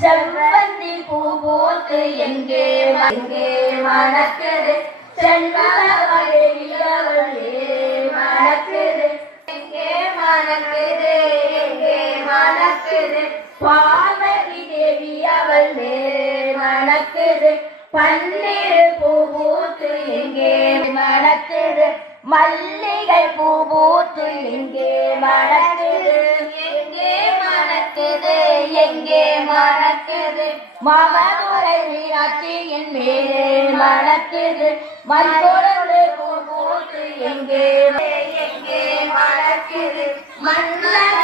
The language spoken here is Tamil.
செவ்வந்தி பூ போத்து எங்கே மணக்குது செண்பகவளே மணக்குது எங்கே மணக்குது எங்கே மணக்குது பார்வதி தேவி அவள் மணக்குது பன்னீர் பூ பூத்து எங்கே மணக்குது மல்லிகை பூ பூத்து எங்கே மணக்குது எங்கே மணக்குது எங்கே மணக்குது மாமதுரை மீனாட்சியின் மேலே மணக்குது மல்கொழுந்து பூ பூத்து எங்கே எங்கே மணக்குது மன்னன